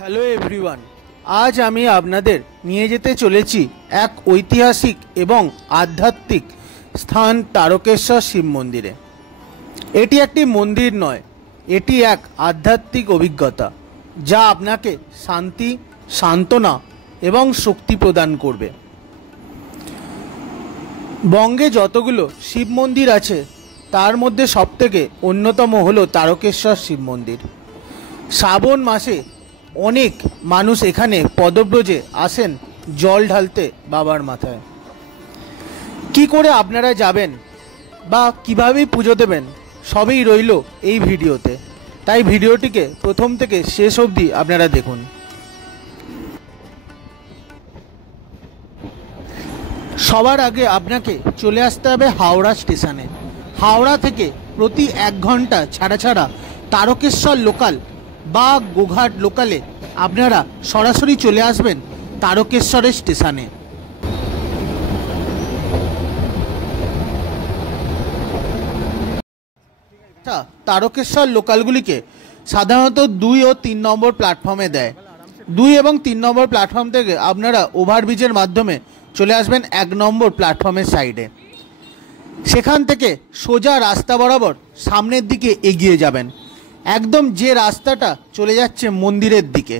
Hello everyone, আজ আমি আপনাদের নিয়ে যেতে চলেছি এক ঐতিহাসিক এবং আধ্যাত্মিক স্থান তারকেশ্বর শিব মন্দিরে। এটি একটি মন্দির নয়, এটি এক আধ্যাত্মিক অভিজ্ঞতা যা আপনাকে শান্তি, সান্ত্বনা এবং শক্তি প্রদান করবে। বঙ্গে যতগুলো শিব মন্দির আছে তার মধ্যে সবথেকে অন্যতম হলো তারকেশ্বর শিব মন্দির। শ্রাবণ মাসে অনেক মানুষ এখানে পদব্রজে আসেন জল ঢালতে বাবার মাথায়। কি করে আপনারা যাবেন বা কিভাবে পুজো দেবেন সবই রইল এই ভিডিওতে, তাই ভিডিওটিকে প্রথম থেকে শেষ অবধি আপনারা দেখুন। সবার আগে আপনাকে চলে আসতে হবে হাওড়া স্টেশনে। হাওড়া থেকে প্রতি 1 ঘন্টা ছাড়া ছাড়া তারকেশ্বর লোকাল বা গোঘাট লোকালে আপনারা সরাসরি চলে আসবেন তারকেশ্বরের স্টেশনে। তারকেশ্বর লোকালগুলিকে সাধারণত 2 ও 3 নম্বর প্ল্যাটফর্মে দেয়। 2 এবং 3 নম্বর প্ল্যাটফর্ম থেকে আপনারা ওভারব্রিজের মাধ্যমে চলে আসবেন 1 নম্বর প্ল্যাটফর্মের সাইডে। সেখান থেকে সোজা রাস্তা বরাবর সামনের দিকে এগিয়ে যাবেন, একদম যে রাস্তাটা চলে যাচ্ছে মন্দিরের দিকে।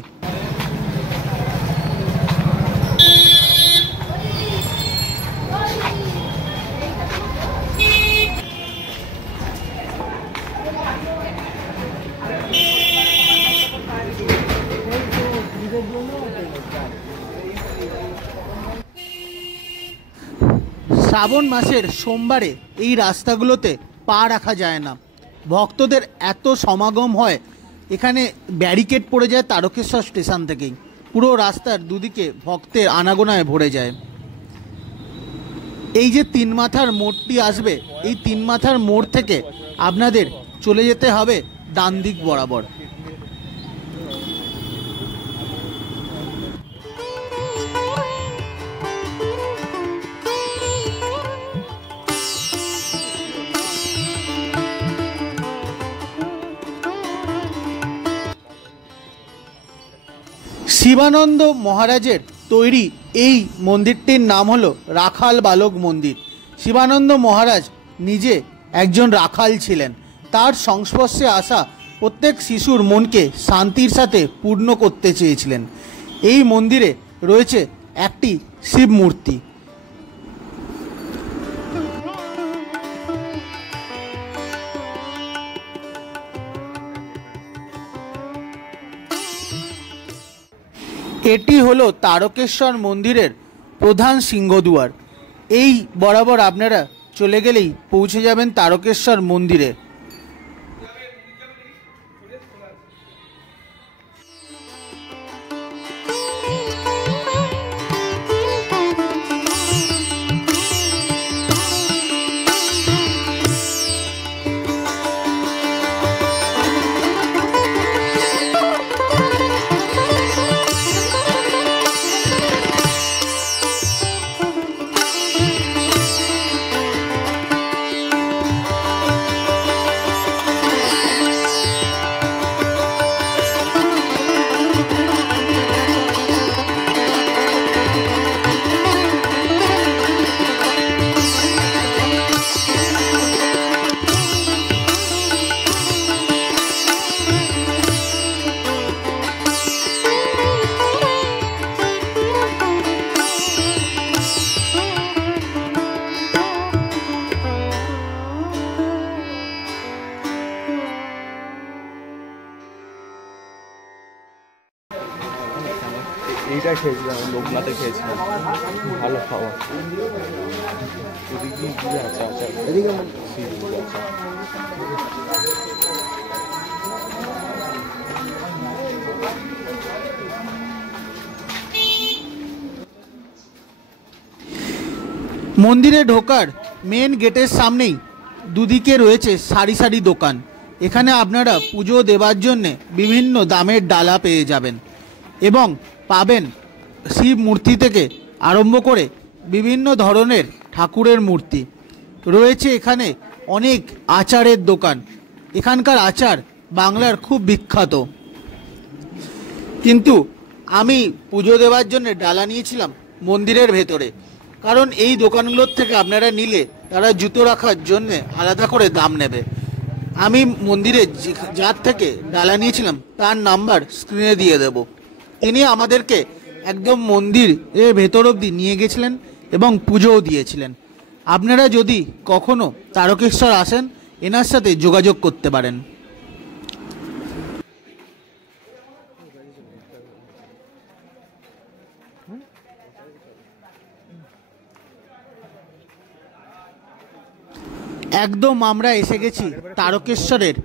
শ্রাবণ মাসের সোমবারে এই রাস্তাগুলোতে পা রাখা যায় না, ভক্তদের এত সমাগম হয়, এখানে ব্যারিকেড পড়ে যায় তারকেশ্বর স্টেশন থেকেই। পুরো রাস্তার দুদিকে ভক্তের আনাগোনায় ভরে যায়। এই যে 3 মাথার মোড়টি আসবে, এই 3 মাথার মোড় থেকে আপনাদের চলে যেতে হবে ডান দিক বরাবর। শিবানন্দ মহারাজের তৈরি এই মন্দিরটির নাম হলো রাখাল বালক মন্দির। শিবানন্দ মহারাজ নিজে একজন রাখাল ছিলেন। তার সংস্পর্শে আসা প্রত্যেক শিশুর মনকে শান্তির সাথে পূর্ণ করতে চেয়েছিলেন। এই মন্দিরে রয়েছে একটি শিব মূর্তি। এটি হলো তারকেশ্বর মন্দিরের প্রধান সিংহদুয়ার। এই বরাবর আপনারা চলে গেলেই পৌঁছে যাবেন তারকেশ্বর মন্দিরে। এইটা খেয়েছিলাম, লোকনাথে খেয়েছিলাম, ভালো খাওয়া। এদিকে কি আছে? আচ্ছা, এদিকে মন্দিরে ঢোকার মেন গেটের সামনেই দুদিকে রয়েছে সারি সারি দোকান। এখানে আপনারা পুজো দেওয়ার জন্যে বিভিন্ন দামের ডালা পেয়ে যাবেন এবং পাবেন শিব মূর্তি থেকে আরম্ভ করে বিভিন্ন ধরনের ঠাকুরের মূর্তি রয়েছে। এখানে অনেক আচারের দোকান, এখানকার আচার বাংলার খুব বিখ্যাত। কিন্তু আমি পুজো দেওয়ার জন্য ডালা নিয়েছিলাম মন্দিরের ভেতরে, কারণ এই দোকানগুলোর থেকে আপনারা নিলে তারা জুতো রাখার জন্য আলাদা করে দাম নেবে। আমি মন্দিরে যার থেকে ডালা নিয়েছিলাম তার নাম্বার স্ক্রিনে দিয়ে দেব। তিনি আমাদেরকে একদম মন্দিরের ভেতর অবধি নিয়ে গেছিলেন এবং পুজোও দিয়েছিলেন। আপনারা যদি কখনো তারকেশ্বর আসেন, এনার সাথে যোগাযোগ করতে পারেন। একদম আমরা এসে গেছি তারকেশ্বরের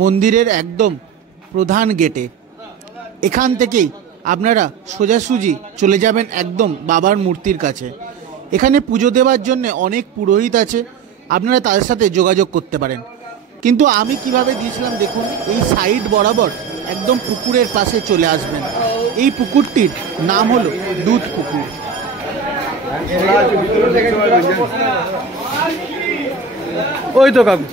মন্দিরের একদম প্রধান গেটে। এখান থেকেই আপনারা সোজাসুজি চলে যাবেন একদম বাবার মূর্তির কাছে। এখানে পুজো দেওয়ার জন্য অনেক পুরোহিত আছে, আপনারা তাদের সাথে যোগাযোগ করতে পারেন। কিন্তু আমি কিভাবে দিয়েছিলাম দেখুন, এই সাইড বরাবর একদম পুকুরের পাশে চলে আসবেন। এই পুকুরটির নাম হলো দুধ পুকুর। ওই তো কাকু।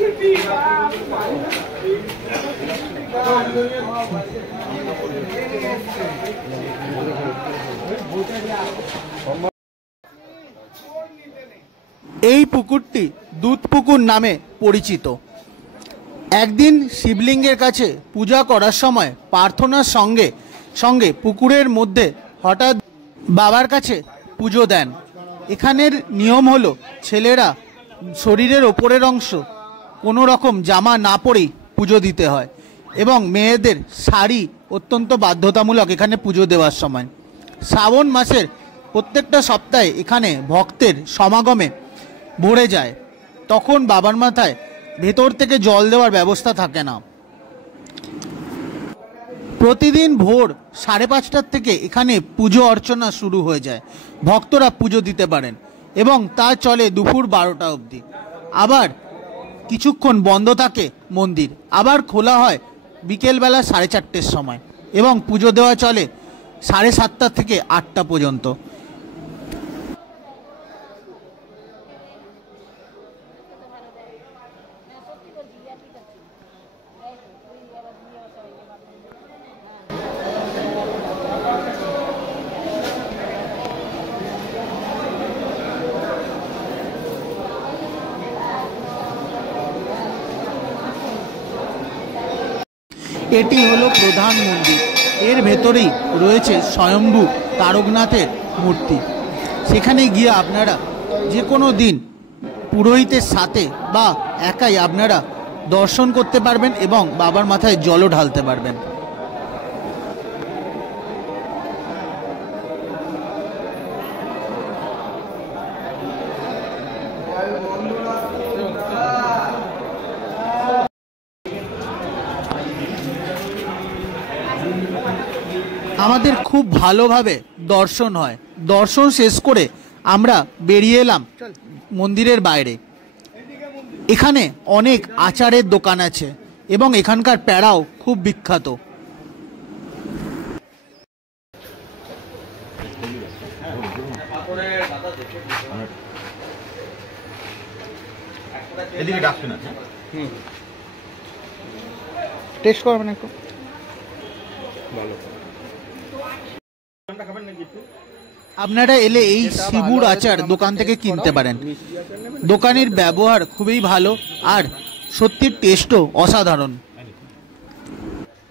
এই পুকুরটি দুধ পুকুর নামে পরিচিত। একদিন শিবলিঙ্গের কাছে পূজা করার সময় প্রার্থনার সঙ্গে সঙ্গে পুকুরের মধ্যে হঠাৎ বাবার কাছে পুজো দেন। এখানের নিয়ম হলো ছেলেরা শরীরের ওপরের অংশ কোনো রকম জামা না পরেই পুজো দিতে হয় এবং মেয়েদের শাড়ি অত্যন্ত বাধ্যতামূলক এখানে পুজো দেওয়ার সময়। শ্রাবণ মাসের প্রত্যেকটা সপ্তাহে এখানে ভক্তের সমাগমে ভরে যায়। তখন বাবার মাথায় ভেতর থেকে জল দেওয়ার ব্যবস্থা থাকে না। প্রতিদিন ভোর 5:30 থেকে এখানে পুজো অর্চনা শুরু হয়ে যায়। ভক্তরা পুজো দিতে পারেন এবং তা চলে দুপুর 12টা অবধি। আবার কিছুক্ষণ বন্ধ থাকে মন্দির, আবার খোলা হয় বিকেলবেলা 4:30-র সময় এবং পুজো দেওয়া চলে 7:30 থেকে 8টা পর্যন্ত। এটি হলো প্রধান মন্দির। এর ভেতরেই রয়েছে স্বয়ম্ভু তারকনাথের মূর্তি। সেখানে গিয়ে আপনারা যে কোনো দিন পুরোহিতের সাথে বা একাই আপনারা দর্শন করতে পারবেন এবং বাবার মাথায় জলও ঢালতে পারবেন। আমাদের খুব ভালোভাবে দর্শন হয়। দর্শন শেষ করে আমরা বেরিয়ে এলাম মন্দিরের বাইরে। এখানে অনেক আচারের দোকান আছে এবং এখানকার প্যাড়াও খুব বিখ্যাত। এদিকে ডাস্টবিন আছে। টেস্ট করবেন একটু ভালো। আপনারা এলে এই শিবুর আচার দোকান থেকে কিনতে পারেন। দোকানের ব্যবহার খুবই ভালো আর সত্যি টেস্টও অসাধারণ।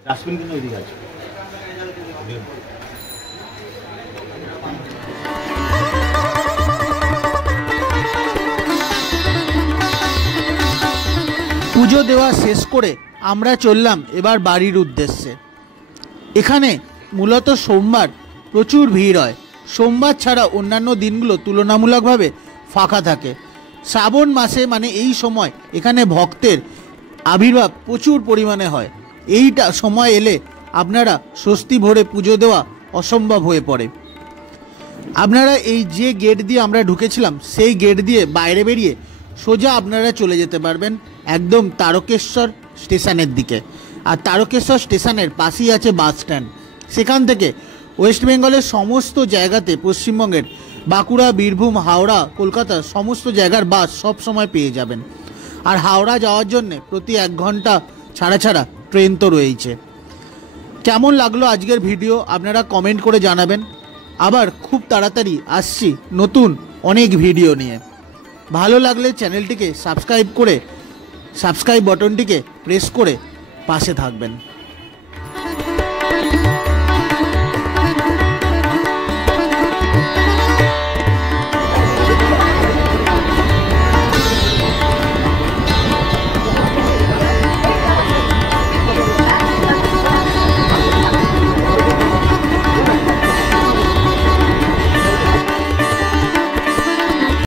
ডাস্টবিন কিন্তু ওইদিকে আছে। পুজো দেওয়া শেষ করে আমরা চললাম এবার বাড়ির উদ্দেশ্যে। এখানে মূলত সোমবার প্রচুর ভিড় হয়। সোমবার ছাড়া অন্যান্য দিনগুলো তুলনামূলকভাবে ফাঁকা থাকে। শ্রাবণ মাসে মানে এই সময় এখানে ভক্তের আবির্ভাব প্রচুর পরিমাণে হয়। এইটা সময় এলে আপনারা স্বস্তি ভরে পুজো দেওয়া অসম্ভব হয়ে পড়ে। আপনারা এই যে গেট দিয়ে আমরা ঢুকেছিলাম সেই গেট দিয়ে বাইরে বেরিয়ে সোজা আপনারা চলে যেতে পারবেন একদম তারকেশ্বর স্টেশনের দিকে। আর তারকেশ্বর স্টেশনের পাশেই আছে বাস স্ট্যান্ড। সেখান থেকে ওয়েস্ট বেঙ্গলের সমস্ত জায়গাতে, পশ্চিমবঙ্গের বাঁকুড়া, বীরভূম, হাওড়া, কলকাতা সমস্ত জায়গার বাস সব সময় পেয়ে যাবেন। আর হাওড়া যাওয়ার জন্য প্রতি 1 ঘন্টা ছাড়া ছাড়া ট্রেন তো রয়েছে। কেমন লাগলো আজকের ভিডিও আপনারা কমেন্ট করে জানাবেন। আবার খুব তাড়াতাড়ি আসছি নতুন অনেক ভিডিও নিয়ে। ভালো লাগলে চ্যানেলটিকে সাবস্ক্রাইব করে সাবস্ক্রাইব বাটনটিকে প্রেস করে পাশে থাকবেন।